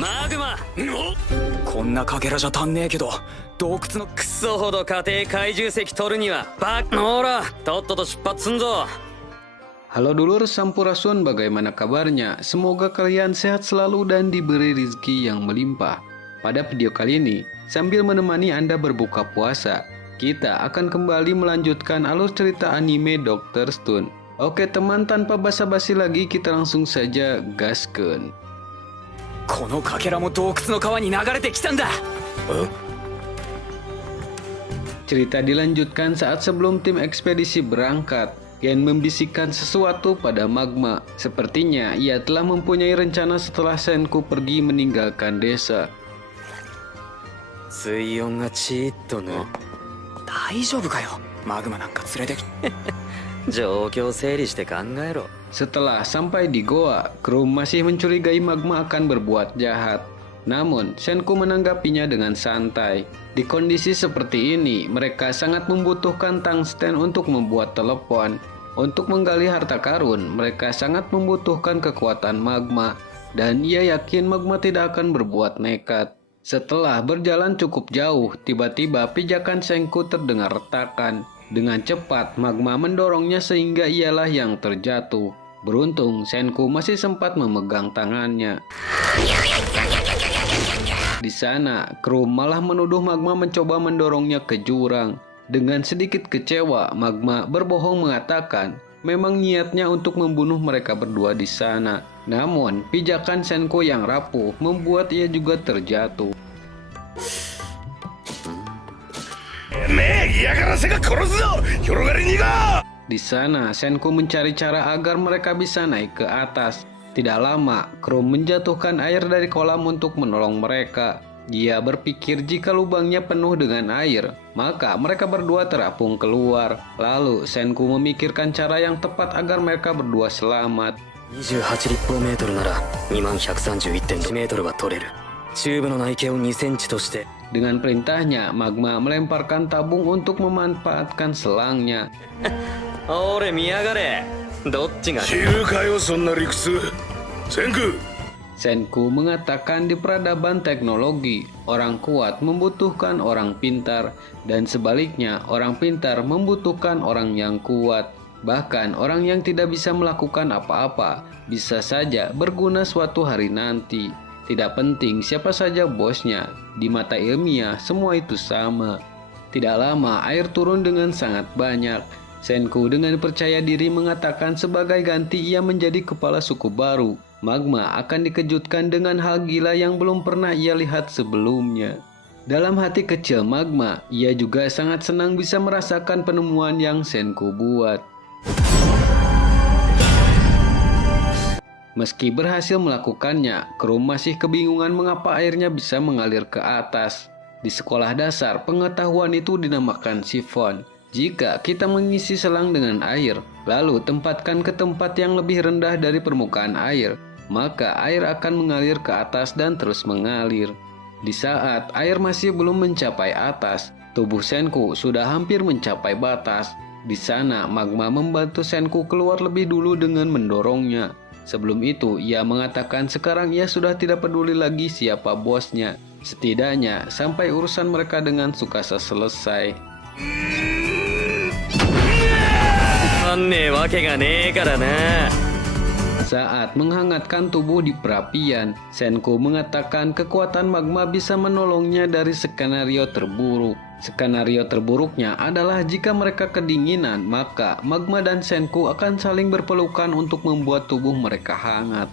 マグマこんなかけらじゃ足んねえけど、洞窟のクソほど家庭怪獣石取るにはほらとっとと出発すんぞ。 Halo dulur Sampurasun, bagaimana kabarnya? Semoga kalian sehat selalu dan diberi rezeki yang melimpah. Pada video kali ini, sambil menemani Anda berbuka puasa, kita akan kembali melanjutkan alur cerita anime Dr. Stone. Oke teman, tanpa basa-basi lagi, kita langsung saja gaskeun. このかけらも洞窟の川に流れてきたんだ。Cerita dilanjutkan saat sebelum tim ekspedisi berangkat. Gen membisikkan sesuatu pada Magma. Sepertinya ia telah mempunyai rencana setelah Senku pergi meninggalkan desa. 水温がちーっとね。大丈夫かよ。マグマなんか連れてき状況整理して考えろ。 Setelah sampai di goa, kru masih mencurigai Magma akan berbuat jahat. Namun, Senku menanggapinya dengan santai. Di kondisi seperti ini, mereka sangat membutuhkan tungsten untuk membuat telepon. Untuk menggali harta karun, mereka sangat membutuhkan kekuatan Magma. Dan ia yakin Magma tidak akan berbuat nekat. Setelah berjalan cukup jauh, tiba-tiba pijakan Senku terdengar retakan. Dengan cepat, Magma mendorongnya sehingga ialah yang terjatuh. Beruntung, Senku masih sempat memegang tangannya. Di sana, kru malah menuduh Magma mencoba mendorongnya ke jurang. Dengan sedikit kecewa, Magma berbohong mengatakan memang niatnya untuk membunuh mereka berdua di sana. Namun, pijakan Senku yang rapuh membuat ia juga terjatuh. Di sana, Senku mencari cara agar mereka bisa naik ke atas. Tidak lama, kru menjatuhkan air dari kolam untuk menolong mereka. Dia berpikir jika lubangnya penuh dengan air, maka mereka berdua terapung keluar. Lalu, Senku memikirkan cara yang tepat agar mereka berdua selamat. 28立方メートルなら 2131.1 メートルは取れる。チューブの内径を2センチとして。 Dengan perintahnya, Magma melemparkan tabung untuk memanfaatkan selangnya. 俺見やがれ。どっちが知るかよそんな理屈。Senku. Senku mengatakan di peradaban teknologi, orang kuat membutuhkan orang pintar, dan sebaliknya orang pintar membutuhkan orang yang kuat. Bahkan orang yang tidak bisa melakukan apa-apa bisa saja berguna suatu hari nanti. Tidak penting siapa saja bosnya, di mata ilmiah semua itu sama. Tidak lama air turun dengan sangat banyak. Senku dengan percaya diri mengatakan sebagai ganti ia menjadi kepala suku baru. Magma akan dikejutkan dengan hal gila yang belum pernah ia lihat sebelumnya. Dalam hati kecil Magma, ia juga sangat senang bisa merasakan penemuan yang Senku buat. Meski berhasil melakukannya, kru masih kebingungan mengapa airnya bisa mengalir ke atas. Di sekolah dasar, pengetahuan itu dinamakan sifon. Jika kita mengisi selang dengan air, lalu tempatkan ke tempat yang lebih rendah dari permukaan air, maka air akan mengalir ke atas dan terus mengalir. Di saat air masih belum mencapai atas, tubuh Senku sudah hampir mencapai batas. Di sana, Magma membantu Senku keluar lebih dulu dengan mendorongnya. Sebelum itu, ia mengatakan sekarang ia sudah tidak peduli lagi siapa bosnya. Setidaknya, sampai urusan mereka dengan sukses selesai. Saat menghangatkan tubuh di perapian, Senku mengatakan kekuatan Magma bisa menolongnya dari skenario terburuk. Skenario terburuknya adalah jika mereka kedinginan, maka Magma dan Senku akan saling berpelukan untuk membuat tubuh mereka hangat.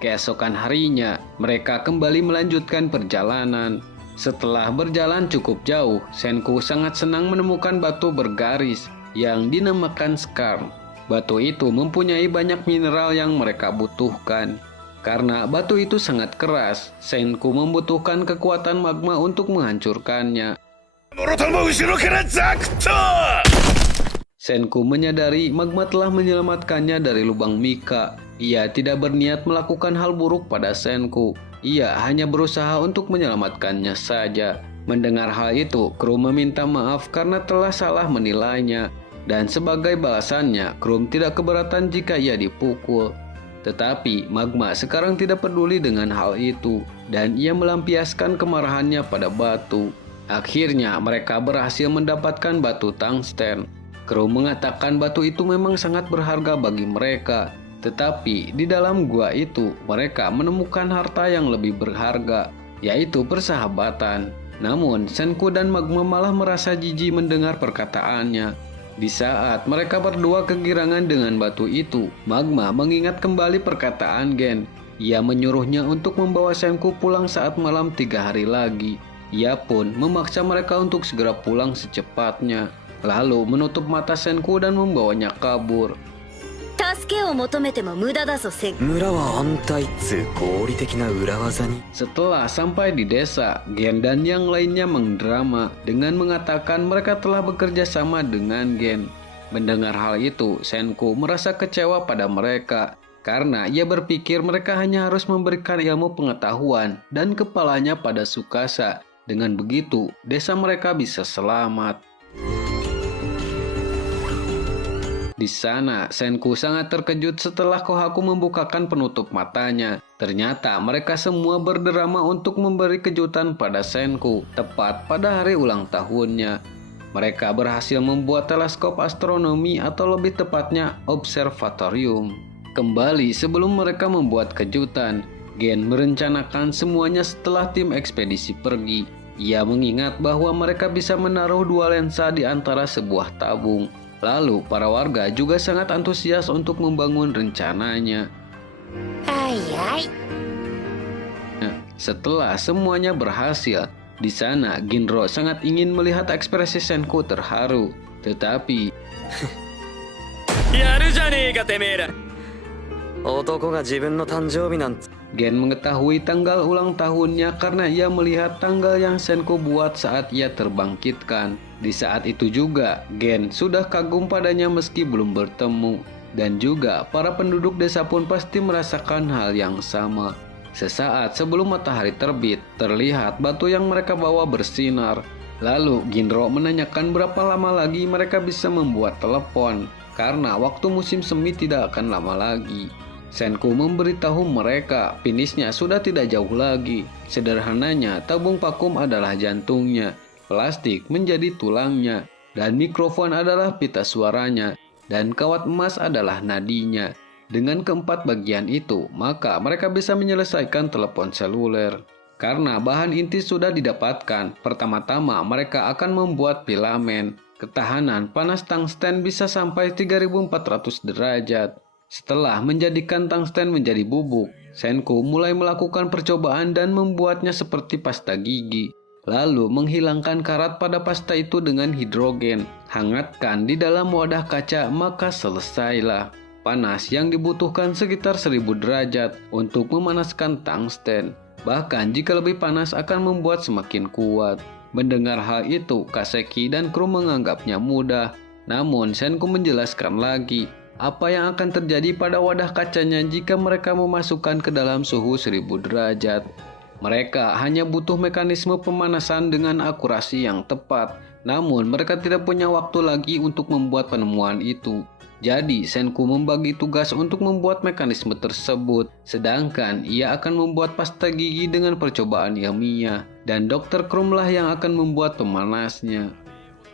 Keesokan harinya, mereka kembali melanjutkan perjalanan. Setelah berjalan cukup jauh, Senku sangat senang menemukan batu bergaris yang dinamakan skarn. Batu itu mempunyai banyak mineral yang mereka butuhkan. Karena batu itu sangat keras, Senku membutuhkan kekuatan Magma untuk menghancurkannya. Senku menyadari Magma telah menyelamatkannya dari lubang Mika. Ia tidak berniat melakukan hal buruk pada Senku. Ia hanya berusaha untuk menyelamatkannya saja. Mendengar hal itu, kru meminta maaf karena telah salah menilainya. Dan sebagai balasannya, Krum tidak keberatan jika ia dipukul. Tetapi Magma sekarang tidak peduli dengan hal itu dan ia melampiaskan kemarahannya pada batu. Akhirnya mereka berhasil mendapatkan batu tungsten. Krum mengatakan batu itu memang sangat berharga bagi mereka. Tetapi di dalam gua itu mereka menemukan harta yang lebih berharga, yaitu persahabatan. Namun Senku dan Magma malah merasa jijik mendengar perkataannya. Di saat mereka berdua kegirangan dengan batu itu, Magma mengingat kembali perkataan Gen. Ia menyuruhnya untuk membawa Senku pulang saat malam 3 hari lagi. Ia pun memaksa mereka untuk segera pulang secepatnya, lalu menutup mata Senku dan membawanya kabur. 助けを求めても無駄だぞセン。村は安泰っつう合理的な裏技に Setelah sampai di desa, Gen dan yang lainnya mengdrama dengan mengatakan mereka telah bekerja sama dengan Gen. Mendengar hal itu, Senku merasa kecewa pada mereka karena ia berpikir mereka hanya harus memberikan ilmu pengetahuan dan kepalanya pada Tsukasa. Dengan begitu, desa mereka bisa selamat. Di sana, Senku sangat terkejut setelah Kohaku membukakan penutup matanya. Ternyata mereka semua berderama untuk memberi kejutan pada Senku, tepat pada hari ulang tahunnya. Mereka berhasil membuat teleskop astronomi atau lebih tepatnya observatorium. Kembali sebelum mereka membuat kejutan, Gen merencanakan semuanya setelah tim ekspedisi pergi. Ia mengingat bahwa mereka bisa menaruh 2 lensa di antara sebuah tabung. Lalu, para warga juga sangat antusias untuk membangun rencananya. Setelah semuanya berhasil, di sana Ginro sangat ingin melihat ekspresi Senku terharu. Tetapi, やるじゃねえかてめえら。男が自分の誕生日なんて Gen mengetahui tanggal ulang tahunnya karena ia melihat tanggal yang Senku buat saat ia terbangkitkan. Di saat itu juga, Gen sudah kagum padanya meski belum bertemu. Dan juga, para penduduk desa pun pasti merasakan hal yang sama. Sesaat sebelum matahari terbit, terlihat batu yang mereka bawa bersinar. Lalu, Ginro menanyakan berapa lama lagi mereka bisa membuat telepon, karena waktu musim semi tidak akan lama lagi. Senku memberitahu mereka finishnya sudah tidak jauh lagi. Sederhananya, tabung vakum adalah jantungnya, plastik menjadi tulangnya, dan mikrofon adalah pita suaranya, dan kawat emas adalah nadinya. Dengan keempat bagian itu, maka mereka bisa menyelesaikan telepon seluler. Karena bahan inti sudah didapatkan, pertama-tama mereka akan membuat filamen. Ketahanan panas tungsten bisa sampai 3400 derajat. Setelah menjadikan tungsten menjadi bubuk, Senku mulai melakukan percobaan dan membuatnya seperti pasta gigi. Lalu menghilangkan karat pada pasta itu dengan hidrogen. Hangatkan di dalam wadah kaca, maka selesailah. Panas yang dibutuhkan sekitar 1000 derajat untuk memanaskan tungsten. Bahkan jika lebih panas akan membuat semakin kuat. Mendengar hal itu, Kaseki dan kru menganggapnya mudah. Namun Senku menjelaskan lagi apa yang akan terjadi pada wadah kacanya jika mereka memasukkan ke dalam suhu 1000 derajat. Mereka hanya butuh mekanisme pemanasan dengan akurasi yang tepat. Namun mereka tidak punya waktu lagi untuk membuat penemuan itu. Jadi Senku membagi tugas untuk membuat mekanisme tersebut. Sedangkan ia akan membuat pasta gigi dengan percobaan ilmiah. Dan Dr. Krum lah yang akan membuat pemanasnya.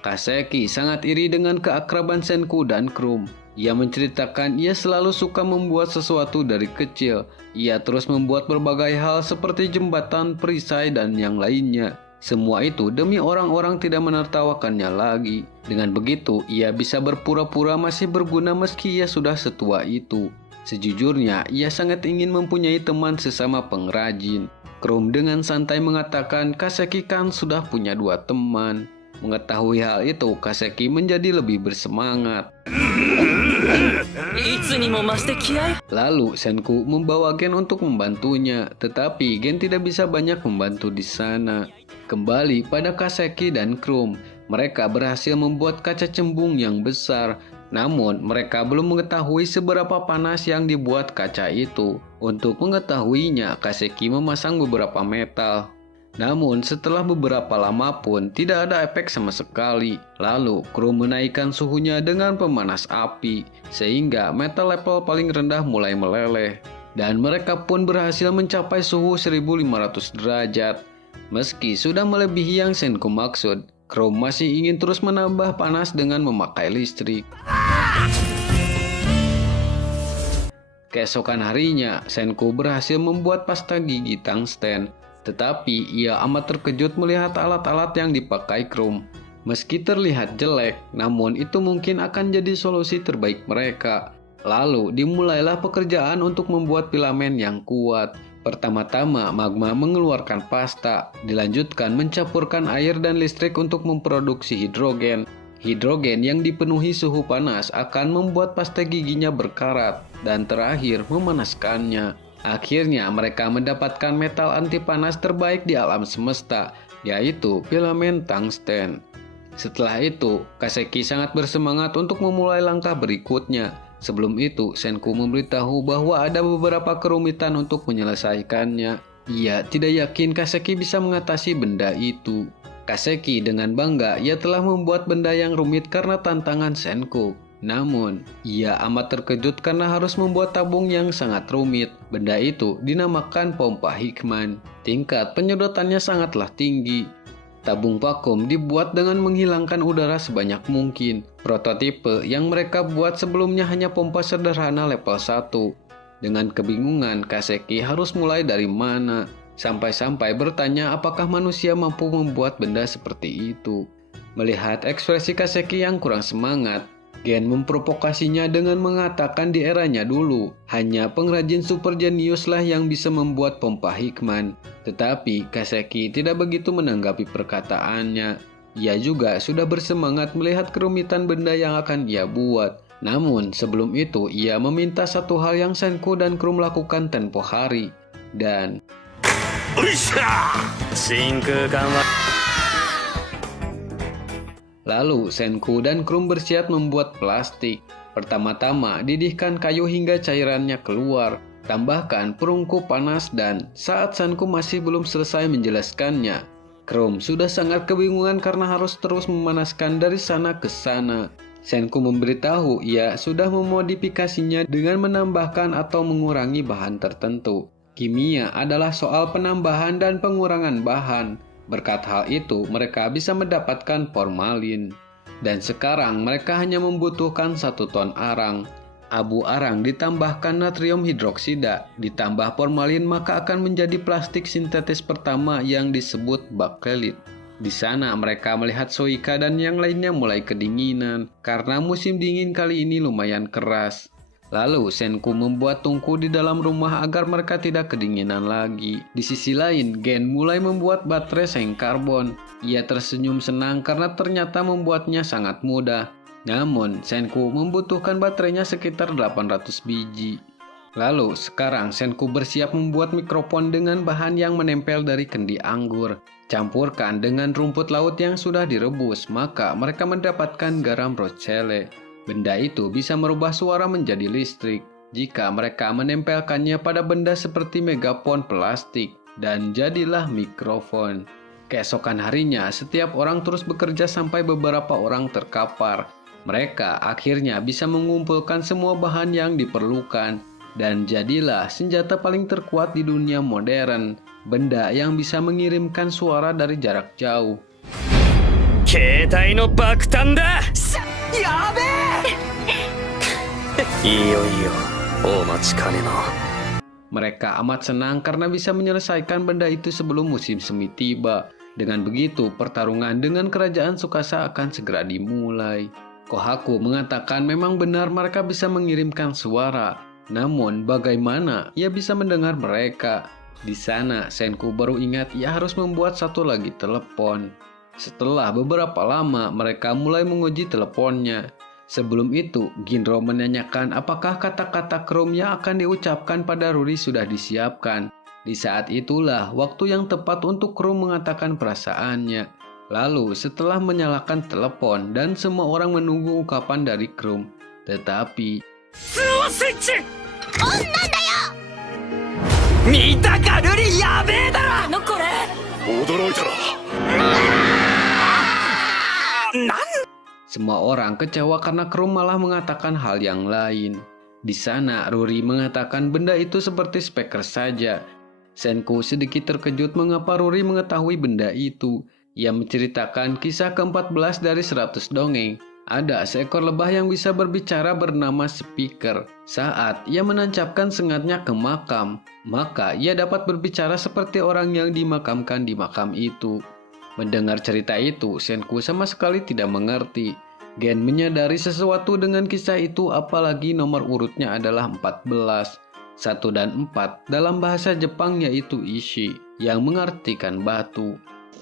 Kaseki sangat iri dengan keakraban Senku dan Krum. Ia menceritakan ia selalu suka membuat sesuatu dari kecil. Ia terus membuat berbagai hal seperti jembatan, perisai, dan yang lainnya. Semua itu demi orang-orang tidak menertawakannya lagi. Dengan begitu, ia bisa berpura-pura masih berguna meski ia sudah setua itu. Sejujurnya, ia sangat ingin mempunyai teman sesama pengrajin. Krum dengan santai mengatakan Kaseki kan sudah punya 2 teman. Mengetahui hal itu, Kaseki menjadi lebih bersemangat. Lalu Senku membawa Gen untuk membantunya, tetapi Gen tidak bisa banyak membantu di sana. Kembali pada Kaseki dan Krum, mereka berhasil membuat kaca cembung yang besar. Namun mereka belum mengetahui seberapa panas yang dibuat kaca itu. Untuk mengetahuinya, Kaseki memasang beberapa metal. Namun setelah beberapa lama pun tidak ada efek sama sekali. Lalu kru menaikkan suhunya dengan pemanas api sehingga metal level paling rendah mulai meleleh. Dan mereka pun berhasil mencapai suhu 1500 derajat. Meski sudah melebihi yang Senku maksud, kru masih ingin terus menambah panas dengan memakai listrik. Keesokan harinya, Senku berhasil membuat pasta gigi tungsten. Tetapi ia amat terkejut melihat alat-alat yang dipakai kru. Meski terlihat jelek, namun itu mungkin akan jadi solusi terbaik mereka. Lalu dimulailah pekerjaan untuk membuat filamen yang kuat. Pertama-tama magma mengeluarkan pasta, dilanjutkan mencampurkan air dan listrik untuk memproduksi hidrogen. Hidrogen yang dipenuhi suhu panas akan membuat pasta giginya berkarat dan terakhir memanaskannya. Akhirnya mereka mendapatkan metal anti panas terbaik di alam semesta, yaitu filamen tungsten. Setelah itu, Kaseki sangat bersemangat untuk memulai langkah berikutnya. Sebelum itu, Senku memberitahu bahwa ada beberapa kerumitan untuk menyelesaikannya. Ia tidak yakin Kaseki bisa mengatasi benda itu. Kaseki dengan bangga ia telah membuat benda yang rumit karena tantangan Senku. Namun, ia amat terkejut karena harus membuat tabung yang sangat rumit. Benda itu dinamakan pompa Hickman. Tingkat penyedotannya sangatlah tinggi. Tabung vakum dibuat dengan menghilangkan udara sebanyak mungkin. Prototipe yang mereka buat sebelumnya hanya pompa sederhana level 1. Dengan kebingungan, Kaseki harus mulai dari mana. Sampai-sampai bertanya apakah manusia mampu membuat benda seperti itu. Melihat ekspresi Kaseki yang kurang semangat, Gen memprovokasinya dengan mengatakan di eranya dulu, hanya pengrajin super jenius lah yang bisa membuat pompa Hickman. Tetapi Kaseki tidak begitu menanggapi perkataannya. Ia juga sudah bersemangat melihat kerumitan benda yang akan ia buat. Namun sebelum itu ia meminta satu hal yang Senku dan kru melakukan tempo hari. Dan lalu Senku dan kru bersiap membuat plastik. Pertama-tama didihkan kayu hingga cairannya keluar. Tambahkan perunggu panas dan saat Senku masih belum selesai menjelaskannya, kru sudah sangat kebingungan karena harus terus memanaskan dari sana ke sana. Senku memberitahu ia sudah memodifikasinya dengan menambahkan atau mengurangi bahan tertentu. Kimia adalah soal penambahan dan pengurangan bahan. Berkat hal itu, mereka bisa mendapatkan formalin. Dan sekarang mereka hanya membutuhkan 1 ton arang. Abu arang ditambahkan natrium hidroksida, ditambah formalin maka akan menjadi plastik sintetis pertama yang disebut baklelit. Di sana mereka melihat Soika dan yang lainnya mulai kedinginan, karena musim dingin kali ini lumayan keras. Lalu Senku membuat tungku di dalam rumah agar mereka tidak kedinginan lagi. Di sisi lain, Gen mulai membuat baterai seng karbon. Ia tersenyum senang karena ternyata membuatnya sangat mudah. Namun, Senku membutuhkan baterainya sekitar 800 biji. Lalu, sekarang Senku bersiap membuat mikrofon dengan bahan yang menempel dari kendi anggur. Campurkan dengan rumput laut yang sudah direbus, maka mereka mendapatkan garam rochelle. Benda itu bisa merubah suara menjadi listrik jika mereka menempelkannya pada benda seperti megafon plastik, dan jadilah mikrofon. Keesokan harinya, setiap orang terus bekerja sampai beberapa orang terkapar. Mereka akhirnya bisa mengumpulkan semua bahan yang diperlukan, dan jadilah senjata paling terkuat di dunia modern, benda yang bisa mengirimkan suara dari jarak jauh. Keitai no bakutan da! Yabe! いよいよお待ちかねの Mereka amat senang karena bisa menyelesaikan benda itu sebelum musim semi tiba. Dengan begitu, pertarungan dengan kerajaan Tsukasa akan segera dimulai. Kohaku mengatakan memang benar mereka bisa mengirimkan suara. Namun, bagaimana ia bisa mendengar mereka? Di sana, Senku baru ingat ia harus membuat satu lagi telepon. Setelah beberapa lama, mereka mulai menguji teleponnya. Sebelum itu, Ginro menanyakan apakah kata-kata krom yang akan diucapkan pada Ruri sudah disiapkan. Di saat itulah waktu yang tepat untuk krom mengatakan perasaannya. Lalu setelah menyalakan telepon dan semua orang menunggu ungkapan dari krom. Tetapi... 驚いたら Semua orang kecewa karena Chrome malah mengatakan hal yang lain. Di sana, Ruri mengatakan benda itu seperti speaker saja. Senku sedikit terkejut mengapa Ruri mengetahui benda itu. Ia menceritakan kisah ke-14 dari 100 dongeng. Ada seekor lebah yang bisa berbicara bernama Speaker. Saat ia menancapkan sengatnya ke makam, maka ia dapat berbicara seperti orang yang dimakamkan di makam itu. Mendengar cerita itu, Senku sama sekali tidak mengerti. Gen menyadari sesuatu dengan kisah itu, apalagi nomor urutnya adalah 14. 1 dan 4 dalam bahasa Jepang yaitu ishi, yang mengartikan batu.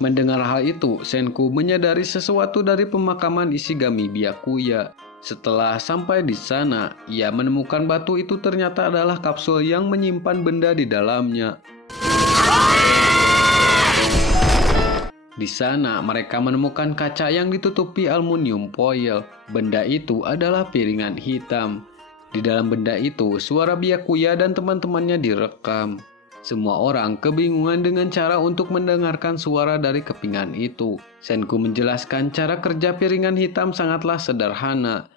Mendengar hal itu, Senku menyadari sesuatu dari pemakaman Ishigami Byakuya. Setelah sampai di sana, ia menemukan batu itu ternyata adalah kapsul yang menyimpan benda di dalamnya. Di sana, mereka menemukan kaca yang ditutupi aluminium foil. Benda itu adalah piringan hitam. Di dalam benda itu, suara Byakuya dan teman-temannya direkam. Semua orang kebingungan dengan cara untuk mendengarkan suara dari kepingan itu. Senku menjelaskan cara kerja piringan hitam sangatlah sederhana.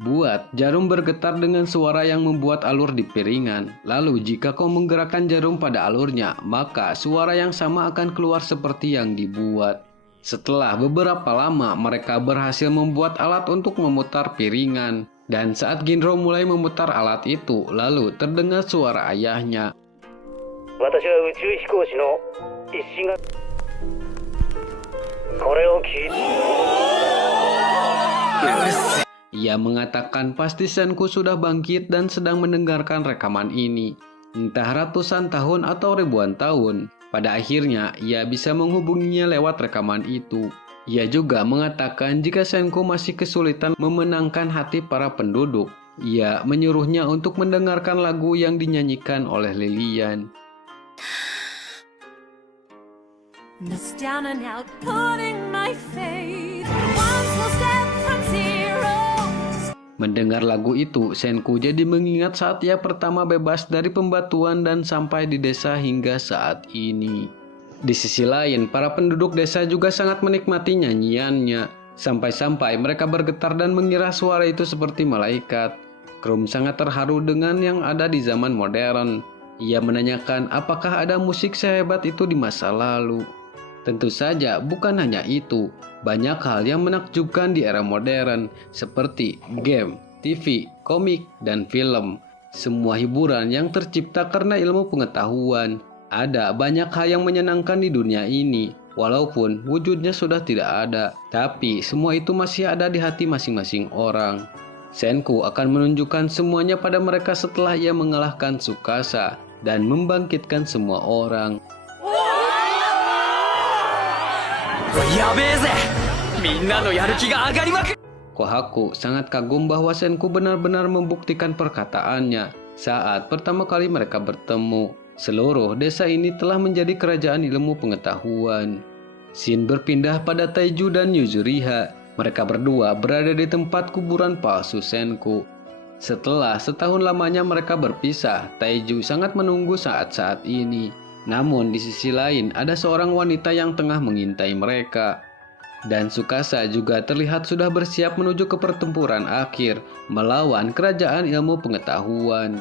Buat jarum bergetar dengan suara yang membuat alur di piringan. Lalu jika kau menggerakkan jarum pada alurnya, maka suara yang sama akan keluar seperti yang dibuat. Setelah beberapa lama, mereka berhasil membuat alat untuk memutar piringan. Dan saat Ginro mulai memutar alat itu, lalu terdengar suara ayahnya. Ia mengatakan pasti Senku sudah bangkit dan sedang mendengarkan rekaman ini. Entah ratusan tahun atau ribuan tahun. Pada akhirnya, ia bisa menghubunginya lewat rekaman itu. Ia juga mengatakan jika Senku masih kesulitan memenangkan hati para penduduk, ia menyuruhnya untuk mendengarkan lagu yang dinyanyikan oleh Lilian. This down and out, putting my faith. Once we'll step from zero. Mendengar lagu itu, Senku jadi mengingat saat ia pertama bebas dari pembatuan dan sampai di desa hingga saat ini. Di sisi lain, para penduduk desa juga sangat menikmati nyanyiannya. Sampai-sampai mereka bergetar dan mengira suara itu seperti malaikat. Chrome sangat terharu dengan yang ada di zaman modern. Ia menanyakan apakah ada musik sehebat itu di masa lalu. Tentu saja bukan hanya itu, banyak hal yang menakjubkan di era modern seperti game, TV, komik, dan film. Semua hiburan yang tercipta karena ilmu pengetahuan. Ada banyak hal yang menyenangkan di dunia ini, walaupun wujudnya sudah tidak ada. Tapi semua itu masih ada di hati masing-masing orang. Senku akan menunjukkan semuanya pada mereka setelah ia mengalahkan Tsukasa dan membangkitkan semua orang. Kohaku sangat kagum bahwa Senku benar-benar membuktikan perkataannya. Saat pertama kali mereka bertemu, seluruh desa ini telah menjadi kerajaan ilmu pengetahuan. Scene berpindah pada Taiju dan Yuzuriha. Mereka berdua berada di tempat kuburan palsu Senku. Setelah setahun lamanya mereka berpisah, Taiju sangat menunggu saat-saat ini. Namun di sisi lain ada seorang wanita yang tengah mengintai mereka. Dan Tsukasa juga terlihat sudah bersiap menuju ke pertempuran akhir melawan kerajaan ilmu pengetahuan.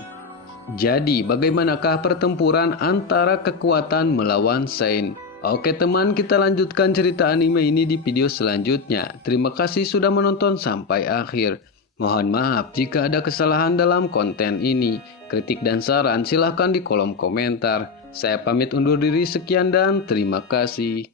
Jadi bagaimanakah pertempuran antara kekuatan melawan Sein? Oke teman, kita lanjutkan cerita anime ini di video selanjutnya. Terima kasih sudah menonton sampai akhir. Mohon maaf jika ada kesalahan dalam konten ini. Kritik dan saran silahkan di kolom komentar. Saya pamit undur diri, sekian dan terima kasih.